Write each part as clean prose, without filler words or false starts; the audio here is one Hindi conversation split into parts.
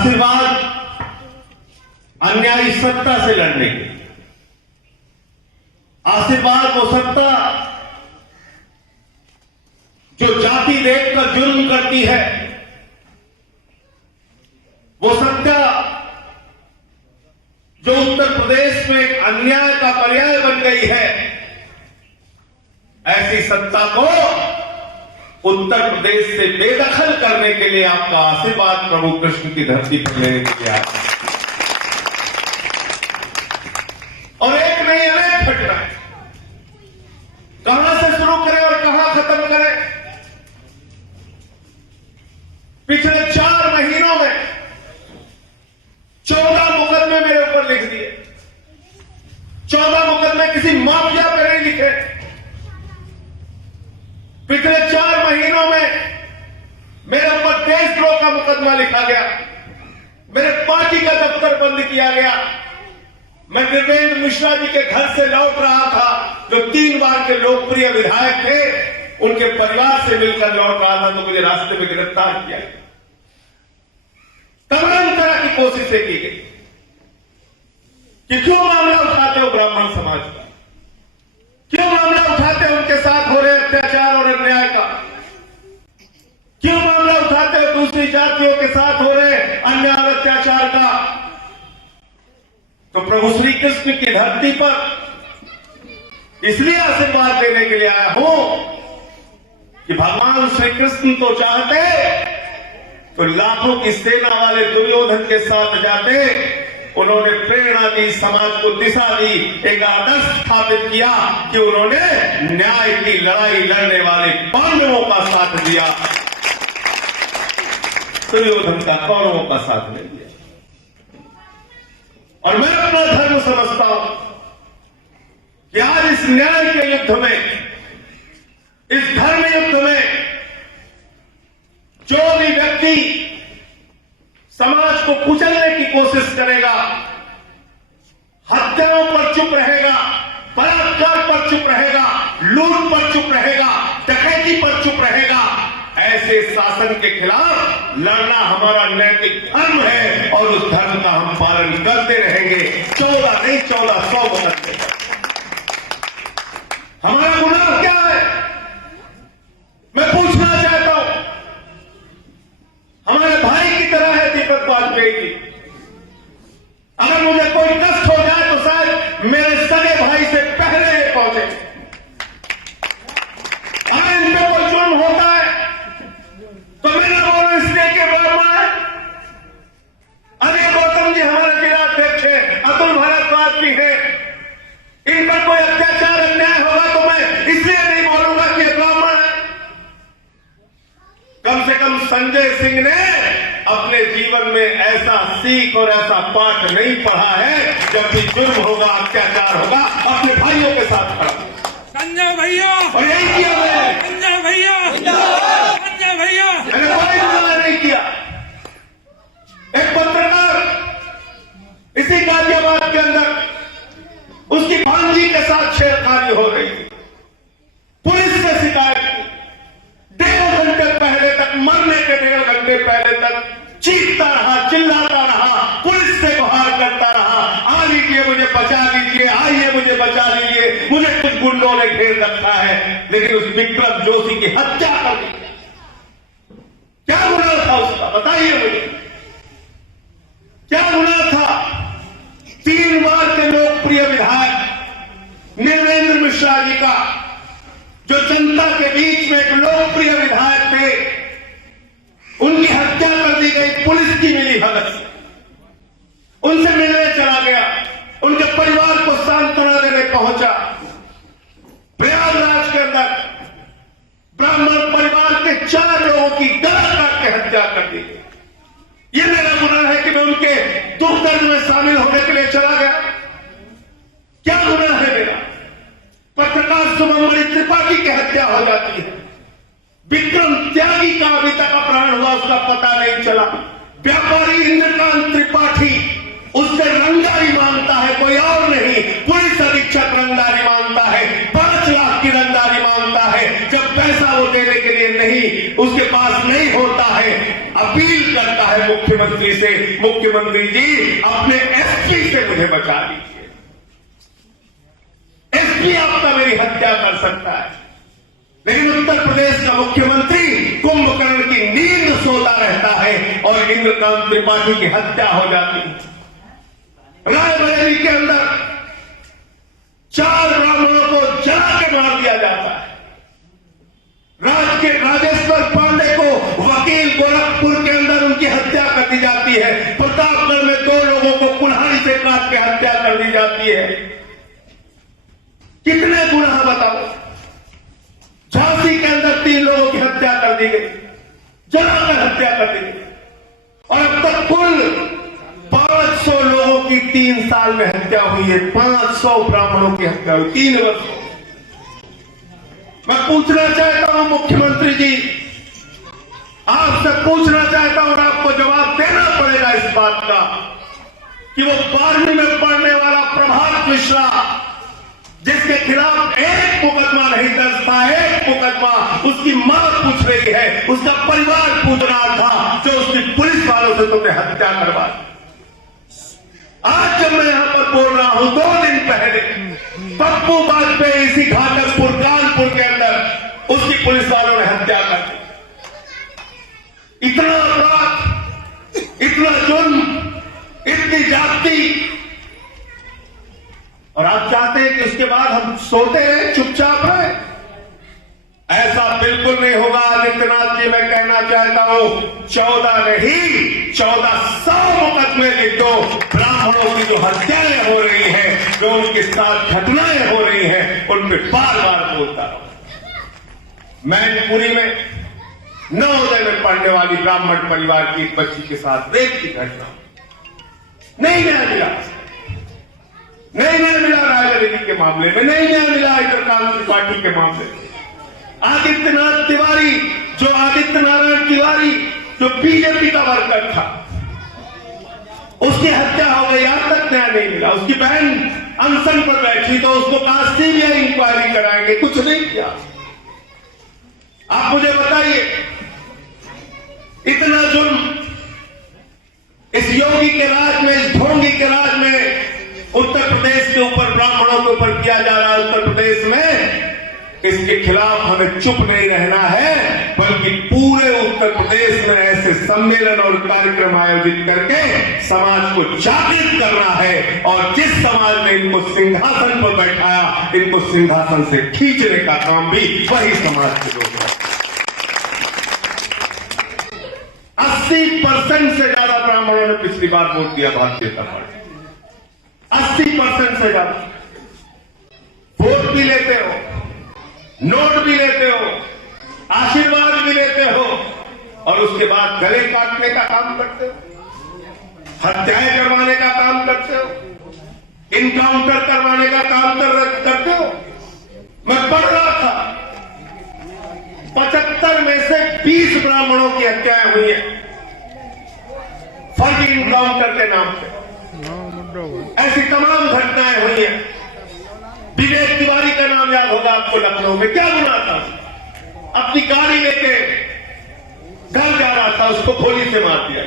आशीर्वाद अन्यायी सत्ता से लड़ने के, आशीर्वाद वो सत्ता जो जाति देखकर जुर्म करती है, वो सत्ता जो उत्तर प्रदेश में एक अन्याय का पर्याय बन गई है, ऐसी सत्ता को उत्तर प्रदेश से बेदखल करने के लिए आपका आशीर्वाद प्रभु कृष्ण की धरती पर लेने के लिए आया और एक नहीं अनेक घटनाएं कहां से शुरू करें और कहां खत्म करें। पिछले 4 महीनों में 14 मुकदमे मेरे ऊपर लिख दिए। 14 मुकदमे किसी माफिया पे नहीं लिखे। पिछले 4 महीनों में मेरे ऊपर देशद्रोह का मुकदमा लिखा गया, मेरे पार्टी का दफ्तर बंद किया गया। मैं देवेंद्र मिश्रा जी के घर से लौट रहा था, जो 3 बार के लोकप्रिय विधायक थे, उनके परिवार से मिलकर लौट रहा था, तो मुझे रास्ते में गिरफ्तार किया। तमाम तरह की कोशिशें की गई कि क्यों मामला उठाते हो ब्राह्मण समाज का, क्यों मामला उठाते हो उनके साथ हो रहे अत्याचार और अन्याय का, क्यों मामला उठाते हो दूसरी जातियों के साथ हो रहे अन्याय और अत्याचार का। तो प्रभु श्री कृष्ण की धरती पर इसलिए आशीर्वाद देने के लिए आया हूं कि भगवान श्री कृष्ण तो चाहते तो लाखों की सेना वाले दुर्योधन के साथ जाते, उन्होंने प्रेरणा दी, समाज को दिशा दी, एक आदर्श स्थापित किया कि उन्होंने न्याय की लड़ाई लड़ने वाले पांडवों का साथ दिया, दुर्योधन का कौरवों का साथ नहीं दिया। और मैं अपना धर्म समझता हूं कि आज इस न्याय के युद्ध में, इस धर्म युद्ध में जो भी व्यक्ति समाज को कुचलने की कोशिश करेगा, हत्याओं पर चुप रहेगा, बलात्कार पर चुप रहेगा, लूट पर चुप रहेगा, डकैती पर चुप रहेगा, ऐसे शासन के खिलाफ लड़ना हमारा नैतिक धर्म है और उस धर्म का हम पालन करते रहेंगे। 14 नहीं 1400 बदलते। हमारा गुनाह क्या है, मैं पूछना चाहता हूं। हमारे भाई की तरह है दीपक वाजपेयी की। अगर मुझे कोई कष्ट हो जाए तो शायद मेरे सगे भाई से पहले ये पहुंचे। अगर इन पे कोई जुर्म होता है तो मैं ना बोलूं इसलिए कि ब्राह्मण है। अनिल गौतम जी हमारे जिलाध्यक्ष है, अतुल भारद्वाज भी है, इन पर कोई अत्याचार अन्याय होगा तो मैं इसलिए नहीं बोलूंगा कि ये ब्राह्मण है। कम से कम संजय सिंह ने अपने जीवन में ऐसा सीख और ऐसा पाठ नहीं पढ़ा है, जब भी जुर्म होगा, अत्याचार होगा, अपने भाइयों के साथ खड़ा। संजय भैया, और यही किया मैंने। संजय भैया, संजय भैया, मैंने कोई गुनाह नहीं किया। एक पत्रकार इसी गाजियाबाद के अंदर उसकी भांजी के साथ छेड़खानी हो रही थी, पुलिस से शिकायत की। 1.5 घंटे पहले तक, मरने के 1.5 घंटे पहले तक चीखता रहा, चिल्लाता रहा, पुलिस से गुहार करता रहा, आ लीजिए मुझे बचा लीजिए, आइए मुझे बचा लीजिए, मुझे कुछ गुंडों ने घेर रखा है। लेकिन उस विक्रम जोशी की हत्या कर दी। क्या गुनाह था उसका, बताइए मुझे, क्या गुनाह था? 3 बार के लोकप्रिय विधायक देवेंद्र मिश्रा जी का, जो जनता के बीच में एक लोकप्रिय विधायक थे, उनकी हत्या कर दी गई पुलिस की मिलीभगत से। उनसे मिलने चला गया, उनके परिवार को सांत्वना देने पहुंचा। प्रयागराज के अंदर ब्राह्मण परिवार के 4 लोगों की गला काट के हत्या कर दी गई। यह मेरा गुनाह है कि मैं उनके दुख दर्द में शामिल होने के लिए चला गया। क्या गुनाह है मेरा? पत्रकार शुभमणि त्रिपाठी की हत्या हो जाती है। विक्रम त्यागी का अभी तक अपहरण हुआ, उसका पता नहीं चला। व्यापारी इंद्रकांत त्रिपाठी, उससे रंगदारी मांगता है, कोई और नहीं, पुलिस अधीक्षक रंगदारी मांगता है, 5 लाख की रंगदारी मांगता है। जब पैसा वो देने के लिए नहीं, उसके पास नहीं होता है, अपील करता है मुख्यमंत्री से, मुख्यमंत्री जी अपने एसपी से मुझे बचा लीजिए। एसपी आपका मेरी हत्या कर सकता है, लेकिन उत्तर प्रदेश का मुख्यमंत्री कुंभकर्ण की नींद सोता रहता है और इंद्रकांत त्रिपाठी की हत्या हो जाती है। रायबरेली के अंदर 4 ब्राह्मणों को जला के मार दिया जाता है। राजेश्वर पांडे को वकील गोरखपुर के अंदर उनकी हत्या कर दी जाती है। प्रतापगढ़ में 2 लोगों को कुल्हाड़ी से काट के हत्या कर दी जाती है। कितने गुनाह बताओ। झांसी के अंदर 3 लोगों की हत्या कर दी गई, जलाकर हत्या कर दी गई, और अब तक कुल 500 लोगों की 3 साल में हत्या हुई है। 500 ब्राह्मणों की हत्या हुई 3 वर्षों। मैं पूछना चाहता हूं मुख्यमंत्री जी, आपसे पूछना चाहता हूं और आपको जवाब देना पड़ेगा इस बात का कि वो 12वीं में पढ़ने वाला प्रभात मिश्रा, जिसके खिलाफ एक मुकदमा नहीं दर्ज था, एक मुकदमा, उसकी मां पूछ रही है, उसका परिवार पूछ रहा था, जो उसकी पुलिस वालों से तुमने हत्या करवा दी। आज जब मैं यहां पर बोल रहा हूं, 2 दिन पहले पप्पू वाजपेयी इसी घाटकपुर कानपुर के अंदर उसकी पुलिस वालों ने हत्या कर दी। इतना अपराध, इतना जुर्म, इतनी जाति, और आप चाहते हैं कि उसके बाद हम सोते रहे, चुपचाप रहे? ऐसा बिल्कुल नहीं होगा आदित्यनाथ जी। मैं कहना चाहता हूं 14 नहीं 1400 मुकदमे लिख दो। ब्राह्मणों की जो हत्याएं हो रही हैं, जो उनके साथ घटनाएं हो रही हैं, उन पर बार बार बोलता हूं। मैनपुरी में नवोदय में पढ़ने वाली ब्राह्मण परिवार की एक बच्ची के साथ रेप की घटना नहीं न्याय मिला, नहीं न्याय मिला रायबरेली के मामले में, नहीं न्याय मिला इंद्रकांत त्रिपाठी के मामले में। आदित्यनाथ तिवारी, जो आदित्य नारायण तिवारी, जो बीजेपी का वर्कर था, उसकी हत्या हो गई, आज तक न्याय नहीं मिला। उसकी बहन अनशन पर बैठी तो उसको कहा सीबीआई इंक्वायरी कराएंगे, कुछ नहीं किया। आप मुझे बताइए, इतना जुर्म इस योगी के राज में, इस ढोंगी के राज में उत्तर प्रदेश के ऊपर, ब्राह्मणों के ऊपर किया जा रहा है उत्तर प्रदेश में, इसके खिलाफ हमें चुप नहीं रहना है, बल्कि पूरे उत्तर प्रदेश में ऐसे सम्मेलन और कार्यक्रम आयोजित करके समाज को जागृत करना है। और जिस समाज ने इनको सिंहासन पर बैठाया, इनको सिंहासन से खींचने का काम भी वही समाज के लोग हैं। 80% से ज्यादा ब्राह्मणों ने पिछली बार वोट दिया भारतीय जनता पार्टी। 80% से ज्यादा। वोट भी लेते हो, नोट भी लेते हो, आशीर्वाद भी लेते हो, और उसके बाद गले काटने का काम करते हो, हत्याएं करवाने का काम करते हो, इनकाउंटर करवाने का काम करते हो। मैं पढ़ रहा था 75 में से 20 ब्राह्मणों की हत्याएं हुई हैं फर्जी इनकाउंटर के नाम पे। ऐसी तमाम घटनाएं हुई हैं। विवेक तिवारी का नाम याद होगा आपको, लखनऊ में क्या गुना था? अपनी गाड़ी लेके घर जा रहा था, उसको गोली से मार दिया।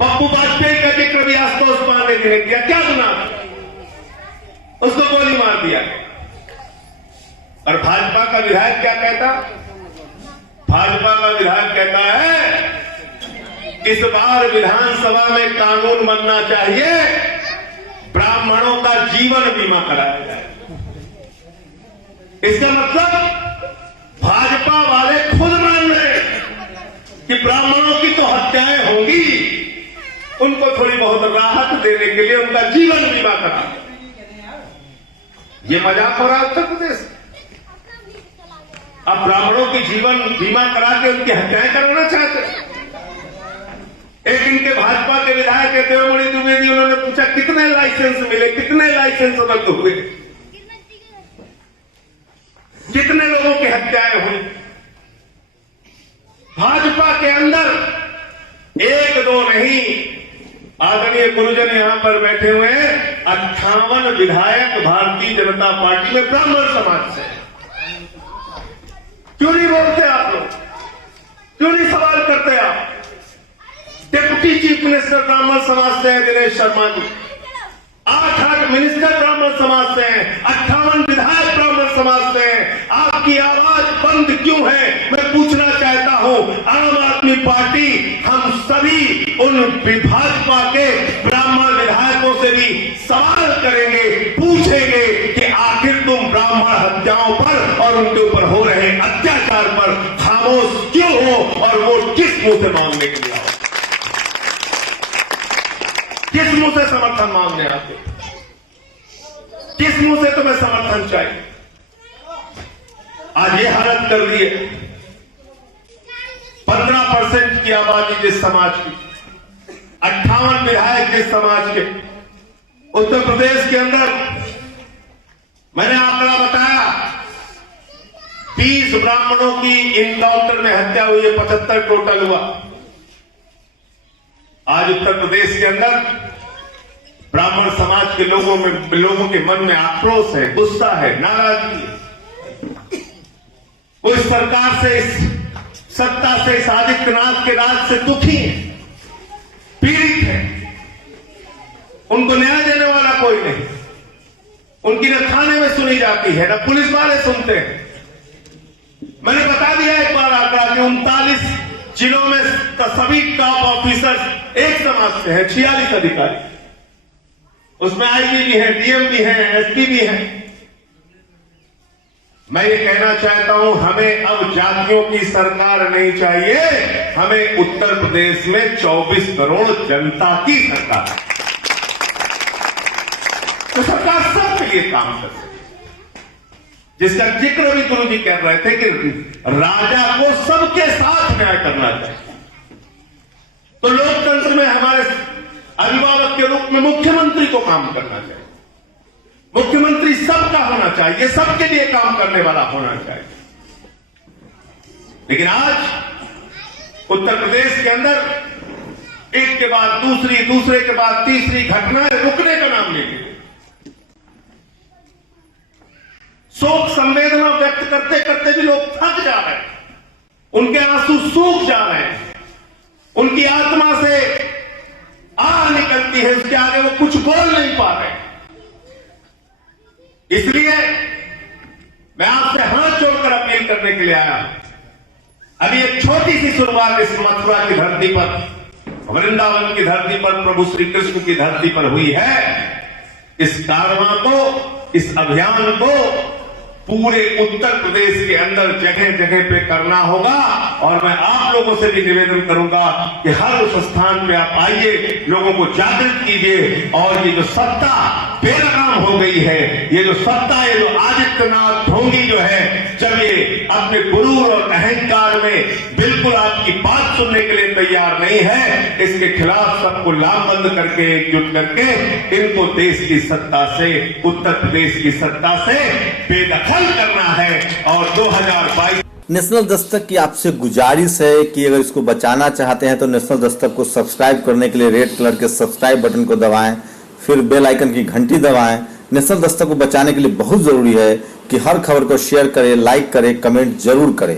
पप्पू वाजपेयी का जिक्र भी आशुतोष पांडे जी ने किया, क्या गुना था? उसको गोली मार दिया। और भाजपा का विधायक क्या कहता? भाजपा का विधायक कहता है इस बार विधानसभा में कानून बनना चाहिए, ब्राह्मणों का जीवन बीमा कराया जाए। इसका मतलब भाजपा वाले खुद मान रहे कि ब्राह्मणों की तो हत्याएं होंगी, उनको थोड़ी बहुत राहत देने के लिए उनका जीवन बीमा करा। ये मजाक हो रहा है उत्तर प्रदेश। अब ब्राह्मणों की जीवन बीमा करा के उनकी हत्याएं करवाना चाहते हैं। एक इनके भाजपा के विधायक है देवमणि द्विवेदी, उन्होंने पूछा कितने लाइसेंस मिले, कितने लाइसेंस रद्द हुए, कितने लोगों की हत्याएं हुई। भाजपा के अंदर 1-2 नहीं, आदरणीय गुरुजन यहां पर बैठे हुए हैं, 58 विधायक भारतीय जनता पार्टी में ब्राह्मण समाज से। क्यों नहीं बोलते आप लोग? क्यों नहीं सवाल करते आप? चीफ मिनिस्टर ब्राह्मण समाज से हैं दिनेश शर्मा जी, 8 मिनिस्टर ब्राह्मण समाज से हैं, 58 विधायक ब्राह्मण समाज से हैं। आपकी आवाज बंद क्यों है? मैं पूछना चाहता हूं। आम आदमी पार्टी हम सभी उन भाजपा के ब्राह्मण विधायकों से भी सवाल करेंगे, पूछेंगे कि आखिर तुम ब्राह्मण हत्याओं पर और उनके ऊपर हो रहे अत्याचार पर खामोश क्यों हो और वोट किस मुंह से मांगने के लिए आओ? किस मुंह से समर्थन मांगने आते? किस मुंह से तुम्हें समर्थन चाहिए? आज ये हालत कर दी है। 15% की आबादी जिस समाज की, 58 विधायक जिस समाज के, उत्तर प्रदेश के अंदर मैंने आंकड़ा बताया 20 ब्राह्मणों की इनकाउंटर में हत्या हुई है, 75 टोटल हुआ। आज उत्तर प्रदेश के अंदर ब्राह्मण समाज के लोगों के मन में आक्रोश है, गुस्सा है, नाराजगी है। वो इस सरकार से, इस सत्ता से, इस आदित्यनाथ के राज से दुखी है, पीड़ित है। उनको न्याय देने वाला कोई नहीं। उनकी न थाने में सुनी जाती है, न पुलिस वाले सुनते हैं। मैंने बता दिया एक बार आंकड़ा कि 39 जिलों में सभी टॉप ऑफिसर्स एक समाज से हैं, 46 अधिकारी। उसमें आईजी भी है, डीएम भी है, एसपी भी है। मैं ये कहना चाहता हूं, हमें अब जातियों की सरकार नहीं चाहिए, हमें उत्तर प्रदेश में 24 करोड़ जनता की सरकार है। तो सरकार सबके लिए काम कर सकती है, जिसका जिक्र भी गुरु जी कह रहे थे कि राजा को सबके साथ न्याय करना चाहिए। तो लोकतंत्र में हमारे अभिभावक के रूप में मुख्यमंत्री को काम करना चाहिए। मुख्यमंत्री सबका होना चाहिए, सबके लिए काम करने वाला होना चाहिए। लेकिन आज उत्तर प्रदेश के अंदर एक के बाद दूसरी, दूसरे के बाद तीसरी घटनाएं रुकने का नाम नहीं लेती। शोक संवेदना व्यक्त करते करते भी लोग थक जा रहे हैं, उनके आंसू सूख जा रहे हैं, उनकी आत्मा से आह निकलती है, उसके आगे वो कुछ बोल नहीं पा रहे। इसलिए मैं आपसे हाथ जोड़कर अपील करने के लिए आया। अभी एक छोटी सी शुरुआत इस मथुरा की धरती पर, वृंदावन की धरती पर, प्रभु श्री कृष्ण की धरती पर हुई है। इस कारवां को, इस अभियान को पूरे उत्तर प्रदेश के अंदर जगह जगह पे करना होगा। और मैं आप लोगों से भी निवेदन करूंगा कि हर उस स्थान पे आप आइए, लोगों को जागृत कीजिए। और ये जो सत्ता बेलगाम हो गई है, ये जो सत्ता, ये जो आदित्यनाथ ढोंगी जो है, जब ये अपने गुरूर और अहंकार में बिल्कुल आपकी बात सुनने के लिए तैयार नहीं है, इसके खिलाफ सबको लामबंद करके, एकजुट करके इनको देश की सत्ता से, उत्तर प्रदेश की सत्ता से बेदखल करना है। और 2022 नेशनल दस्तक की आपसे गुजारिश है कि अगर इसको बचाना चाहते हैं तो नेशनल दस्तक को सब्सक्राइब करने के लिए रेड कलर के सब्सक्राइब बटन को दबाएं, फिर बेल आइकन की घंटी दबाएं। नेशनल दस्तक को बचाने के लिए बहुत जरूरी है कि हर खबर को शेयर करें, लाइक करें, कमेंट जरूर करें।